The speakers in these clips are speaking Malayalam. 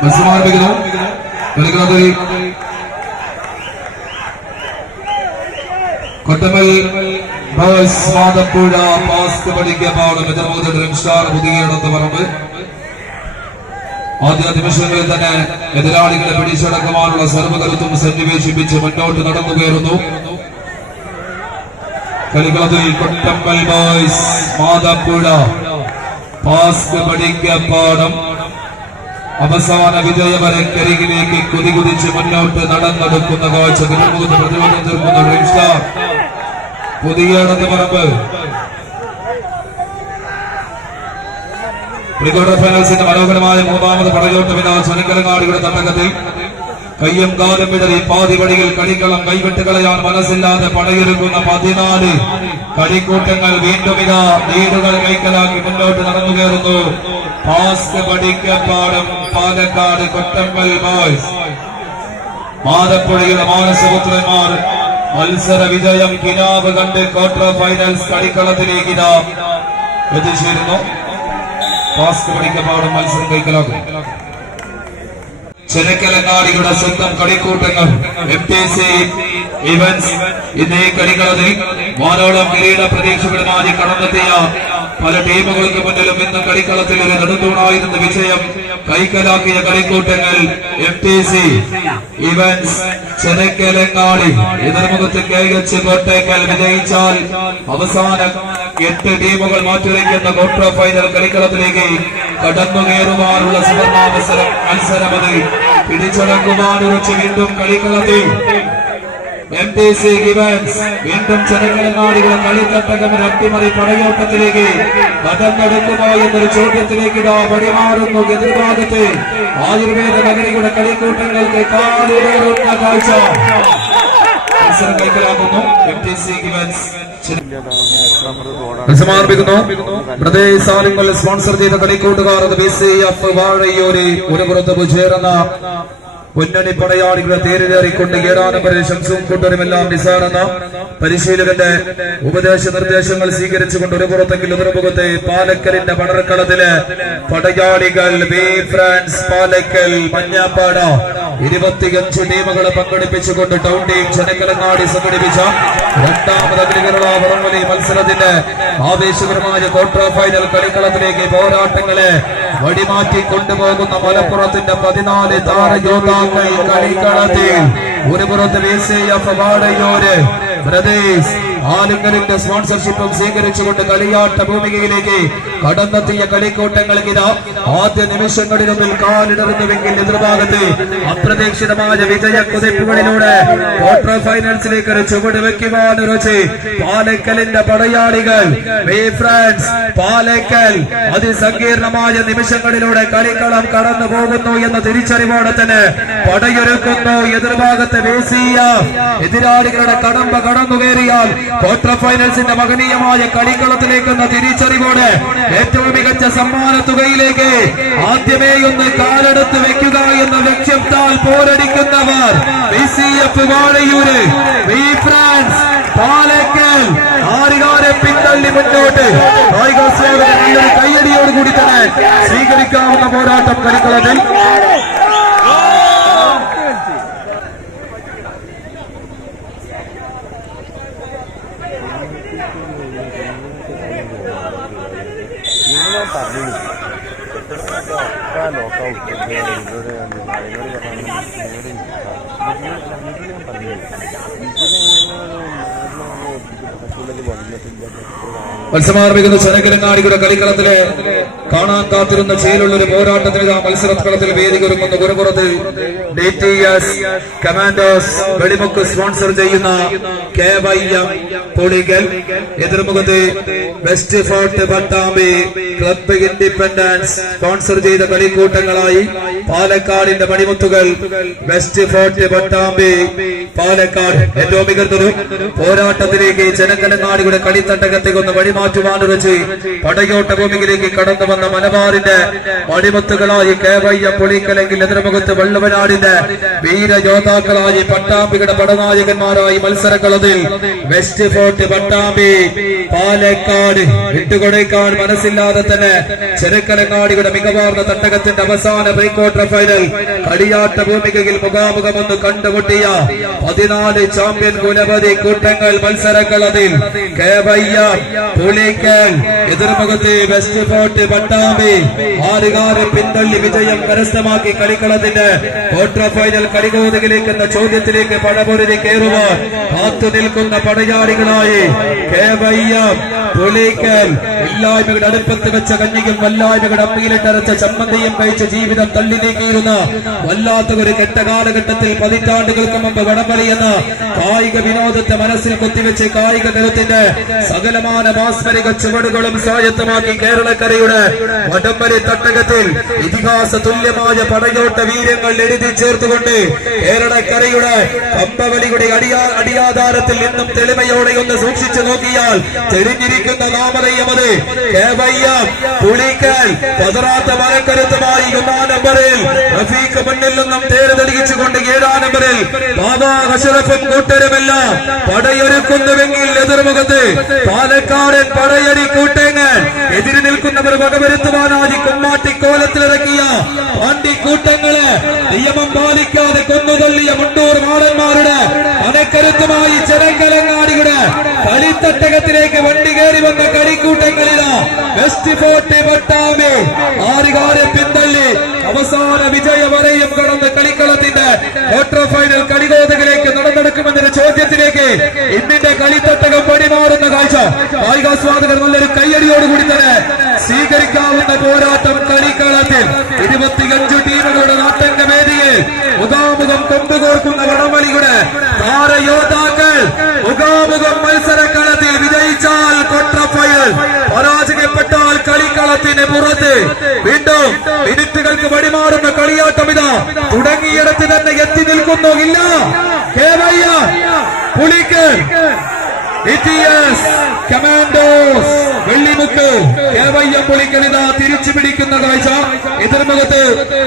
മത്സരം ആരംഭിക്കുന്നു കളിക്കുന്നത് കൊട്ടമൽ ബോയ്സ് മാതപ്പുഴ പാസ്ക് പഠിക്കപ്പാടും എതിർമുഖത്തിലും സ്റ്റാർ പുതിയടത്ത് പറമ്പ്. ആദ്യ നിമിഷങ്ങളിൽ തന്നെ എതിരാളികളെ പിടിച്ചടക്കുവാനുള്ള സർവകരുത്തും സന്നിവേശിപ്പിച്ച് മുന്നോട്ട് നടന്നു കയറുന്നു കളിക്കളത്തിൽ കൊട്ടമ്പൽ ബോയ്സ് മാതപ്പുഴ പാസ്ക് പഠിക്കപ്പാടം അവസാന വിജയവരക്കരികിലേക്ക് കുതികുതിച്ച് മുന്നോട്ട് നടന്നെടുക്കുന്ന കാഴ്ച തിരുമുഖത്ത് പ്രതിരോധം തീർക്കുന്ന സ്റ്റാർ പുതിയ പറമ്പ്. പ്രികോട്ടർ ഫൈനൽസിന്റെ മനോഹരമായ മൂന്നാമത് പടയോട്ട വിനാ ചനക്കലങ്ങാടിയുടെ തട്ടകത്തിൽ. കയ്യും കാലും വിടറി പാതി വഴിയിൽ കളിക്കളം കൈവിട്ട് കളയാൻ മനസ്സില്ലാതെ പടയൊരുക്കുന്ന പതിനാല്. കളിക്കൂട്ടങ്ങൾ വീണ്ടും ഇതാ ലീഡുകൾ കൈക്കലാക്കി മുന്നോട്ട് നടന്നു കയറുന്നു പാസ്ക് പടിക്കപ്പാടും പാലക്കാട് കൊട്ടമ്പൽ ബോയ്സ്. മാതപ്പുഴയുടെ മാനസപുത്രന്മാർ മത്സര വിജയം കിനാവ് കണ്ട് ക്വാർട്ടർ ഫൈനൽസ് കളിക്കളത്തിലേക്ക് ഇതാ എത്തിച്ചേരുന്നു പാസ്ക് പടിക്കപ്പാടും മത്സരം കൈക്കലാക്കും. ചെനക്കലങ്ങാടിയുടെ സ്വന്തം കളിക്കൂട്ടങ്ങൾ എം ടി സി ഇവന്റ്സ് ഈ കളികളതിൽ വാനോളം കിരീട പ്രതീക്ഷകളുമായി കടന്നെത്തിയ പല ടീമുകൾക്ക് മുന്നിലും ഇന്ന് കളിക്കളത്തിൽ ഒരു നെടുന്തൂണായിരുന്ന വിജയം. കൈക്കലാക്കിയ കളിക്കൂട്ടങ്ങൾ M T C events Chenakkalangadi എതിർമുഖത്ത് കൈകച്ച് കോട്ടേക്കൽ വിജയിച്ചാൽ അവസാന എട്ട് ടീമുകൾ മാറ്റിവയ്ക്കുന്ന ക്വാർട്ടർ ഫൈനൽ കളിക്കളത്തിലേക്ക് കടന്നു കയറുവാനുള്ള സുവർണാവസരം പിടിച്ചടക്കുവാൻ ഉറച്ച് വീണ്ടും കളിക്കളത്തിൽ എം ടി സി ഗിവൻസ് വീണ്ടും ജനങ്ങളാടികളെ കളിത്തട്ടകം അട്ടിമറി പടയോട്ടത്തിലേക്ക് കടന്നെടുക്കുമോ എന്നൊരു ചോദ്യത്തിലേക്ക് ഇതാ പടിമാറുന്നു എതിർഭാഗത്ത് ആയുർവേദ നഗരിയുടെ കളിക്കൂട്ടങ്ങൾക്ക് കാലിടേറുന്ന കാഴ്ച. കൈക്കലാക്കുന്നു. എം ടി സി ഗിവൻസ് സമാർപ്പിക്കുന്നു പ്രദേശ് സ്പോൺസർ ചെയ്ത കളിക്കൂട്ടുകാർ ബി സി എഫ് വാഴയൂര് ഒരു പുറത്ത് ചേർന്ന മുന്നണി പടയാളികളെ തേരിലേറിക്കൊണ്ട് ഏതാനും വരെ ശംസും കൂട്ടരുമെല്ലാം നിസാറെന്ന പരിശീലകന്റെ ഉപദേശ നിർദ്ദേശങ്ങൾ സ്വീകരിച്ചുകൊണ്ട് ഒരു പുറത്തെങ്കിൽ എതിർമുഖത്തെ പാലക്കലിന്റെ പടർക്കളത്തിൽ പടയാളികൾ പാലക്കൽ മഞ്ഞാപ്പാട. ഇരുപത്തിയഞ്ച് ടീമുകളെ പങ്കെടുപ്പിച്ചുകൊണ്ട് ടൗൺ ടീം ചെനക്കലങ്ങാടി സംഘടിപ്പിച്ച രണ്ടാമത് അഗ്നികരണ വടംവലി മത്സരത്തിന്റെ ആവേശകരമായ ക്വാർട്ടർ ഫൈനൽ കളിക്കളത്തിലേക്ക് പോരാട്ടങ്ങളെ വടിമാറ്റി കൊണ്ടുപോകുന്ന മലപ്പുറത്തിന്റെ പതിനാല് താര യോദ്ധാക്കൾ കളിക്കളത്തിൽ. ഒരു പുറത്ത് വാടയോര് പ്രദേശ് ആലുങ്കലിന്റെ സ്പോൺസർഷിപ്പും സ്വീകരിച്ചുകൊണ്ട് കളിയാട്ട ഭൂമികയിലേക്ക് കടന്നെത്തിയ കളിക്കൂട്ടങ്ങൾക്ക് ഇതാ ആദ്യ നിമിഷങ്ങളിലൊന്നിൽ കാലിടറുന്നുവെങ്കിൽ എതിർഭാഗത്ത് അപ്രതീക്ഷിതമായ വിജയ കുതിപ്പുകളിലൂടെ ക്വാർട്ടർ ഫൈനൽസിലേക്ക് ഒരു ചുവട് വെക്കുവാൻ ഉറച്ച് പാലക്കലിന്റെ പടയാളികൾ. പാലക്കൽ അതിസങ്കീർണമായ നിമിഷങ്ങളിലൂടെ കളിക്കളം കടന്നു പോകുന്നു എന്ന തിരിച്ചറിവോടെ തന്നെ പടയൊരുക്കുന്നു. എതിർഭാഗത്ത് എതിരാളികളുടെ കടമ്പ കടന്നു കയറിയാൽ ക്വാർട്ടർ ഫൈനൽസിന്റെ മഹനീയമായ കളിക്കളത്തിലേക്ക് തിരിച്ചറിവോട് ഏറ്റവും മികച്ച സമ്മാന തുകയിലേക്ക് ആദ്യമേ ഒന്ന് കാലെടുത്ത് വെക്കുക എന്ന ലക്ഷ്യത്താൽ പോരടിക്കുന്നവർ ബി സി പാലക്കൽ. തന്നെ സ്വീകരിക്കാവുന്ന പോരാട്ടം കളിക്കളത്തിൽ. വന്നിട്ടില്ല മത്സരമാരംഭിക്കുന്ന ചനകിലങ്ങാടിയുടെ കളിക്കളത്തിൽ കാണാൻ കാത്തിരുന്ന ചേലുള്ള ഒരു പോരാട്ടത്തിന് ഇതാ മത്സരക്കളത്തിൽ വേദി ഒരുങ്ങുന്ന ഗുരുപുറത്ത് കമാൻഡോസ് വെളിമുക്ക് സ്പോൺസർ ചെയ്യുന്ന കെ വൈ എം പൊളികൽ. എതിർമുഖത്ത് West Fort Pattambi club independence sponsor ചെയ്ത കളിക്കൂട്ടങ്ങളായി പാലക്കാടിന്റെ മണിമുത്തുകൾ വെസ്റ്റ് ഫോർട്ട് പട്ടാമ്പി പാലക്കാട് ഏറ്റവും മികച്ചൊരു പോരാട്ടത്തിലേക്ക് ജനകലങ്ങാടിയുടെ കളിത്തട്ടകത്തേക്ക് ഒന്ന് വഴിമാറ്റുവാനുവച്ച് പടയോട്ട ഭൂമിയിലേക്ക് കടന്നു വന്ന മലബാറിന്റെ മണിമുത്തുകളായി കേവയ്യ പുളിക്കലെങ്കിൽ എതിർമുഖത്ത് വെള്ളവനാടിന്റെ വീരയോദ്ധാക്കളായി പട്ടാമ്പിയുടെ പടനായകന്മാരായി മത്സരക്കളത്തിൽ വെസ്റ്റ് ഫോർട്ട് പട്ടാമ്പി പാലക്കാട് വിട്ടുകൊടേക്കാട് മനസ്സില്ലാതെ തന്നെ ചെറുക്കലങ്ങാടിയുടെ മികവാർന്ന തട്ടകത്തിന്റെ അവസാന പ്രീ ക്വാർട്ടർ ഫൈനൽ കളിയാട്ട ഭൂമികയിൽ മുഖാമുഖമൊന്ന് കണ്ടുമുട്ടിയ പതിനാല് ചാമ്പ്യൻ കുലപതി കൂട്ടങ്ങൾ മത്സരക്കളത്തിൽ കേവയ്യ പുളിക്കൽ എതിർമുഖത്ത് വെസ്റ്റ് ഫോർട്ട് പട്ടാമ്പി. ആറുകാരെ പിന്തള്ളി വിജയം കരസ്ഥമാക്കി കളിക്കളത്തിന്റെ ക്വാർട്ടർ ഫൈനൽ കളികോതുകിലേക്ക് എന്ന ചോദ്യത്തിലേക്ക് പടപൊരുതി കയറുവാൻ കാത്തു നിൽക്കുന്ന പടയാളികളായി കേവയ്യ പുലിക്കൽ ഇല്ലായ്മയുടെ അടുപ്പത്ത് വെച്ച കഞ്ഞിയും വല്ലായ്മയുടെ അമ്മയിലിട്ടരച്ച ചമ്മന്തിയും കഴിച്ച ജീവിതം തള്ളി നീക്കിയിരുന്ന വല്ലാത്ത ഒരു കെട്ട കാലഘട്ടത്തിൽ പതിറ്റാണ്ടുകൾക്ക് മുമ്പ് വടംവലി എന്ന കായിക വിനോദത്തെ മനസ്സിൽ കൊത്തിവെച്ച് കായിക കരുത്തിന്റെ സകലമാന മാസ്മരിക ചുവടുകളും സ്വായത്തമാക്കി കേരളക്കരയുടെ വടംവലി തട്ടകത്തിൽ ഇതിഹാസ തുല്യമായ പടയോട്ട വീര്യങ്ങൾ എഴുതി ചേർത്തുകൊണ്ട് കേരളക്കരയുടെ കമ്പവലിയുടെ അടിയാ അടിയാധാരത്തിൽ ഇന്നും തെളിമയോടെ ഒന്ന് സൂക്ഷിച്ചു നോക്കിയാൽ തെളിഞ്ഞിരിക്കുന്ന നാമതയമത് കേവയ്യ പുളിക്കൽ പതറാത്ത മരക്കരുത്തുമായി ഒന്നാം നമ്പറിൽ റഫീഖ് മുന്നിൽ നിന്നും തേര് ഏഴാം നമ്പറിൽ ബാബാ ഹഷറഫും കൂട്ടരുമെല്ലാം പടയൊരുക്കുന്നുവെങ്കിൽ എതിർമുഖത്ത് പാലക്കാടൻ പടയടി കൂട്ടങ്ങൾ എതിരി നിൽക്കുന്നവർ വകവരുത്തുവാനായി കുമ്മാട്ടി കോലത്തിലിറക്കിയ പാണ്ടി കൂട്ടങ്ങളെ നിയമം പാലിക്കാതെ കൊന്നുതള്ളിയ മുണ്ടൂർ മാടന്മാരുടെ അണക്കരുത്തുമായി ചെറങ്കലങ്ങാടിയുടെ കളിത്തട്ടകത്തിലേക്ക് വണ്ടി കയറി വന്ന കരിക്കൂട്ടങ്ങളിലാ? വെസ്റ്റ് ഫോർട്ട് പട്ടാമി ആറുകാരെ പിന്തള്ളി അവസാന വിജയ വരെയും കടന്ന് കളിക്കളത്തിന്റെ ക്വാർട്ടർ ഫൈനൽ കളികോതകളിലേക്ക് നടന്നെടുക്കുമെന്നൊരു ചോദ്യത്തിലേക്ക് ഇന്നിന്റെ കളിത്തട്ടകം പടിമാറുന്ന കാഴ്ച. കായികാസ്വാദകർ നല്ലൊരു കയ്യടിയോടുകൂടി തന്നെ സ്വീകരിക്കാവുന്ന പോരാട്ടം കളിക്കളത്തിൽ ഇരുപത്തിയഞ്ചു ടീമുകളുടെ നാട്ടന്റെ വേദിയിൽ മുഖാമുഖം കൊമ്പുകോർക്കുന്ന വടംവലിയുടെ താരയോദ്ധാക്കൾ മുഖാമുഖം മത്സരക്കളത്തിൽ വിജയിച്ചാൽ ക്വാർട്ടർ ഫൈനൽ പരാജയപ്പെട്ടാൽ കളിക്കളത്തിന് പുറത്ത് വീണ്ടും മിനിറ്റുകൾക്ക് വഴിമാറുന്ന കളിയാട്ടം ഇതാ. തുടങ്ങിയിടത്ത് തന്നെ എത്തി നിൽക്കുന്നു. ഇല്ല. കേവയ്യ. പുലിക്ക് കമാൻഡോസ് വെള്ളിമുക്ക് കേവയ്യം പുളിക്കലിത തിരിച്ചു പിടിക്കുന്ന കാഴ്ച എതിർമുഖത്ത്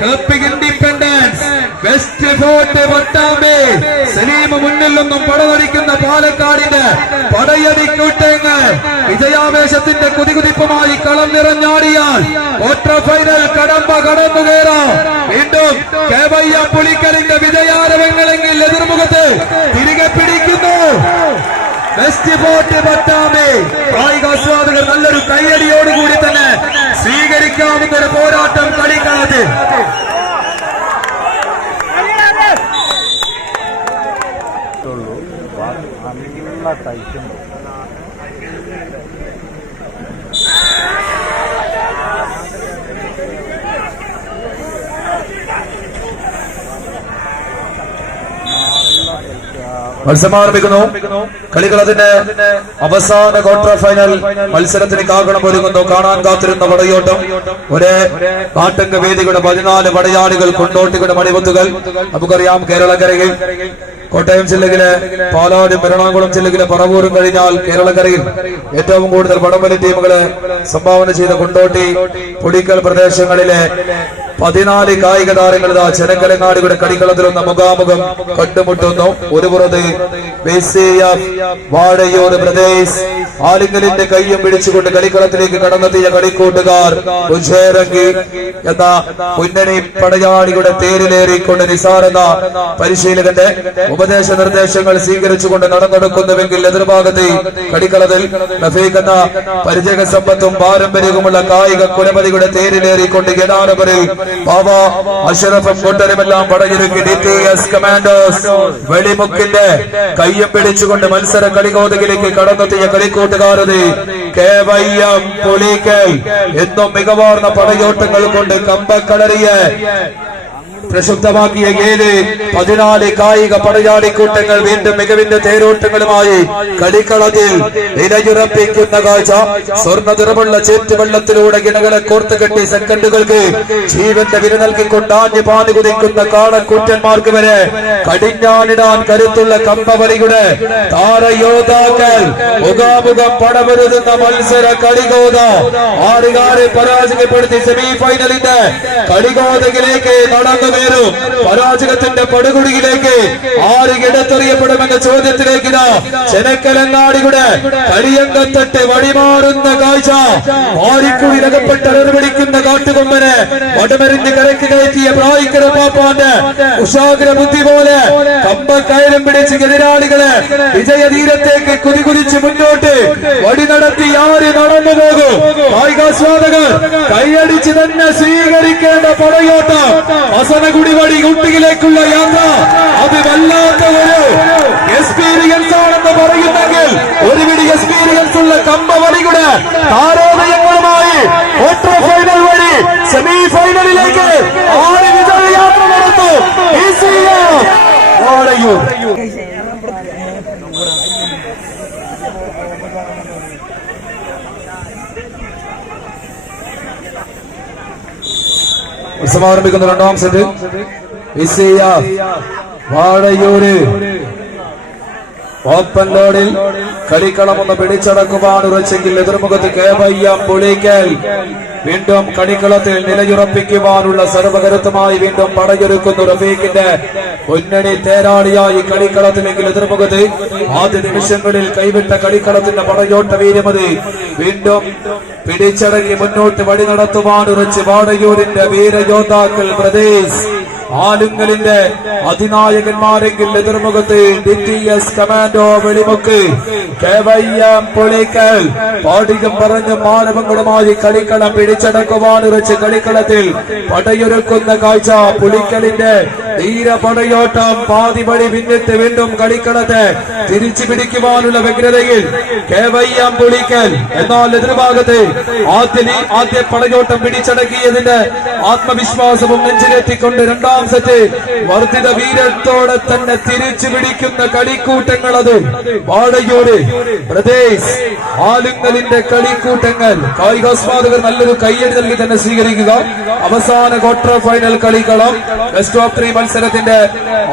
ക്ലബ് ഇൻഡിപെൻഡൻസ് വെസ്റ്റ് ഫോർട്ട് വട്ടാമ്പേ സലീം മുന്നിൽ നിന്നും പടനടിക്കുന്ന പാലക്കാടിന്റെ പടയടി കൂട്ടങ്ങൾ വിജയാവേശത്തിന്റെ കുതികുതിപ്പുമായി കളം നിറഞ്ഞാടിയാൽ ക്വാർട്ടർ ഫൈനൽ കടമ്പ കടന്നു കയറാം. വീണ്ടും കേവയ്യ പുളിക്കലിന്റെ വിജയാരവങ്ങളെങ്കിൽ എതിർമുഖത്ത് തിരികെ പിടിക്കുന്നു വെസ്റ്റ് ഫോർട്ട് പട്ടാമ്പി കായികാസ്വാദകർ നല്ലൊരു കയ്യടിയോടുകൂടി തന്നെ സ്വീകരിക്കാവുന്ന ഒരു പോരാട്ടം കളിക്കാതെ. ഉള്ളൂ മത്സരം കളികൾ അതിന്റെ അവസാന ക്വാർട്ടർ ഫൈനൽ മത്സരത്തിന് കാകണം ഒരുങ്ങുന്നു. കാണാൻ കാത്തിരുന്ന പടയോട്ടം ഒരേ നാട്ടങ്ക വേദികളുടെ പതിനാല് പടയാളികൾ കൊണ്ടോട്ടികളുടെ മണിമുത്തുകൾ. നമുക്കറിയാം കേരളക്കരയിൽ. കോട്ടയം ജില്ലയിലെ പാലാടും എറണാകുളം ജില്ലയിലെ പറവൂരും കഴിഞ്ഞാൽ കേരളക്കരയിൽ ഏറ്റവും കൂടുതൽ വടംവലി ടീമുകളെ സംഭാവന ചെയ്ത കൊണ്ടോട്ടി പൊടിക്കൽ പ്രദേശങ്ങളിലെ പതിനാല് കായിക താരങ്ങൾ ഇതാ ചെനക്കലങ്ങാടിയുടെ കളിക്കളത്തിലൊന്ന് മുഖാമുഖം കണ്ടുമുട്ടുന്നു ഒരു പുറത്ത് വാഴയോട് പ്രദേശ് ആലിംഗലിന്റെ കൈയും പിടിച്ചുകൊണ്ട് കളിക്കളത്തിലേക്ക് കടന്നെത്തിയ കളിക്കൂട്ടുകാർ ഉജേരംഗി എന്ന മുന്നണി പടയാളിയുടെ തേരിലേറിക്കൊണ്ട് നിസാർ എന്ന പരിശീലകന്റെ ഉപദേശ നിർദ്ദേശങ്ങൾ സ്വീകരിച്ചുകൊണ്ട് നടന്നെടുക്കുന്നുവെങ്കിൽ എതിർഭാഗത്തെ കളിക്കളത്തിൽ റഫീഖ് പരിചയ സമ്പത്തും പാരമ്പര്യവുമുള്ള കായിക കുലപതിയുടെ തേരിലേറിക്കൊണ്ട് ഗതാനപരിൽ ബാബ അഷറഫും കൂട്ടരുമെല്ലാം പടഞ്ഞിരുക്കി ഡി ടി എസ് കമാൻഡോസ് വെളിമുക്കിന്റെ കയ്യും പിടിച്ചുകൊണ്ട് മത്സര കളികോതകിലേക്ക് കടന്നെത്തിയ കളിക്കൂട്ടുകാരത് കേവയ്യം പുലിക്കൽ എന്നും മികവാർന്ന പടയോട്ടങ്ങൾ കൊണ്ട് കമ്പക്കളറിയ പ്രക്ഷുബ്ധമാക്കിയ ഏഴ് പതിനാല് കായിക പടയാളിക്കൂട്ടങ്ങൾ വീണ്ടും മികവിന്റെ തേരോട്ടങ്ങളുമായി കളിക്കളത്തിൽ ഇലയുറപ്പിക്കുന്ന കാഴ്ച. സ്വർണ നിറമുള്ള ചേറ്റുവെള്ളത്തിലൂടെ ഇണകളെ കോർത്തുകെട്ടി സെക്കൻഡുകൾക്ക് ജീവന്റെ വില നൽകിക്കൊണ്ട് ആഞ്ഞു പാതി കുതിക്കുന്ന കാളക്കൂറ്റന്മാർക്ക് വരെ കടിഞ്ഞാനിടാൻ കരുത്തുള്ള കമ്പവലിയുടെ താരയോദ്ധാക്കൾ മുഖാമുഖം പടമരുതുന്ന മത്സര കളികോത ആറുകാരെ പരാജയപ്പെടുത്തി സെമി ഫൈനലിന്റെ കളികോതയിലേക്ക് നടന്നു കയറും പരാജയത്തിന്റെ പടുകുടിയിലേക്ക് ആര് ഇടത്തെറിയപ്പെടുമെന്ന ചോദ്യത്തിലേക്ക് ചെനക്കലങ്ങാടിയുടെ കരിയങ്കത്തട്ട് വഴിമാറുന്ന കാഴ്ച. ആരിക്കുടിയിലകപ്പെട്ട് അലർപിടിക്കുന്ന കാട്ടുകൊമ്പന് വടമരിഞ്ഞ് കരക്ക് കയറ്റിയ പ്രായിക്കര പാപ്പാന്റെ ഉഷാഗ്ര ബുദ്ധി പോലെ കമ്പ കയറും പിടിച്ച് എതിരാളികളെ വിജയതീരത്തേക്ക് കുതികുതിച്ച് മുന്നോട്ട് വടി നടത്തി ആര് നടന്നു പോകും? കായികാസ്വാദകർ കൈയടിച്ച് തന്നെ സ്വീകരിക്കേണ്ട പടയോട്ടം. അസനകുടി വഴി ഊട്ടിയിലേക്കുള്ള യാത്ര. അത് വല്ലാത്ത ഒരു എക്സ്പീരിയൻസ് ആണെന്ന് പറയുന്നെങ്കിൽ ഒരുപിടി എക്സ്പീരിയൻസ് ഉള്ള കമ്പവലിയുടെ താരോദയങ്ങളുമായി ക്വാർട്ടർ ഫൈനൽ വഴി സെമി ഫൈനലിലേക്ക് ആറ് വിജയ യാത്ര നടത്തും വാളയൂർ രണ്ടാം സെറ്റ് വാഴയൂര്. ഓപ്പൺ ലോഡിൽ കളിക്കളം ഒന്ന് പിടിച്ചടക്കുവാൻ ഉറച്ചെങ്കിൽ എതിർമുഖത്ത് കേവയ്യം പുളിക്കൽ. വീണ്ടും കളിക്കളത്തിൽ നിലയുറപ്പിക്കുവാനുള്ള സർവകരുത്തുമായി വീണ്ടും പടയൊരുക്കുന്നു റഫീഖിന്റെ മുന്നണി തേരാളിയായി കളിക്കളത്തിലെങ്കിൽ എതിർമുഖത്ത് ആദ്യ നിമിഷങ്ങളിൽ കൈവിട്ട കളിക്കളത്തിന്റെ പടയോട്ട വീരമതി. വീണ്ടും പിടിച്ചടക്കി മുന്നോട്ട് വഴി നടത്തുവാൻ ഉറച്ച് വാടയൂരിന്റെ വീരയോദ്ധാക്കൾ പ്രദേശ് ആലുങ്ങലിന്റെ അധിനായകന്മാരെങ്കിൽ എതിർമുഖത്ത് ഡി കമാൻഡോ വെളിമുക്ക്. പാടികം പറഞ്ഞ മാനവങ്ങളുമായി കളിക്കളം പിടിച്ചടക്കുവാനുറച്ച് കളിക്കളത്തിൽ പടയൊരുക്കുന്ന കാഴ്ച പുലിക്കലിന്റെ ധീര പടയോട്ടം പാതിപടി പിന്നിട്ട് വീണ്ടും കളിക്കളത്തെ തിരിച്ചു പിടിക്കുവാനുള്ള വ്യഗ്രതയിൽ കേവയ്യം പുളിക്കൽ എന്നാൽ എതിർഭാഗത്ത് ആദ്യ ആദ്യ പടയോട്ടം പിടിച്ചടക്കിയതിന്റെ ആത്മവിശ്വാസവും നെഞ്ചിലെത്തിക്കൊണ്ട് രണ്ടാം സെറ്റ് വർദ്ധിത വീരത്തോടെ തന്നെ തിരിച്ചു പിടിക്കുന്ന കളിക്കൂട്ടങ്ങൾ അത്. വാടയോട് പ്രദേശ് ആലുങ്ങലിന്റെ കളിക്കൂട്ടങ്ങൾ. കായികാസ്വാദകർ നല്ലൊരു കയ്യടി നൽകി തന്നെ സ്വീകരിക്കുക. അവസാന ക്വാർട്ടർ ഫൈനൽ കളിക്കളം. ബെസ്റ്റ് ഓഫ് ത്രീ മത്സരത്തിന്റെ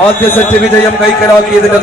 ആദ്യ സെറ്റ് വിജയം കൈക്കലാക്കിയതിന്റെ